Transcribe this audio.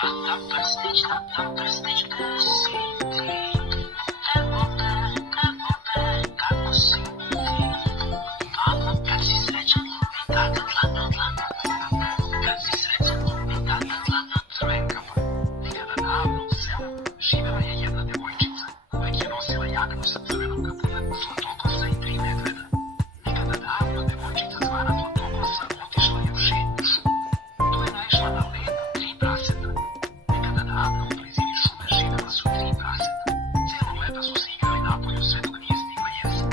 Tata prstić, gde si ti? Evo me, kako si ti? Mamo, kad si srećan, lupi tata dlano, kad si srećan, lupi tata dlano, crvenkama. Nikada davno u selu živela je jedna devojčica. Uvek je nosila jaknu sa crvenom kapunom, zlatokosa i 3 medveda. Nikada davno devojčica zvana Zlatokosa otišla je u šetnju šumu. Tu je naišla na lepa 3 praseta. Nekada davno u blizini šume živela su 3 praseta. Celog leta su se igrali napolju sve dok nije stigla jesen.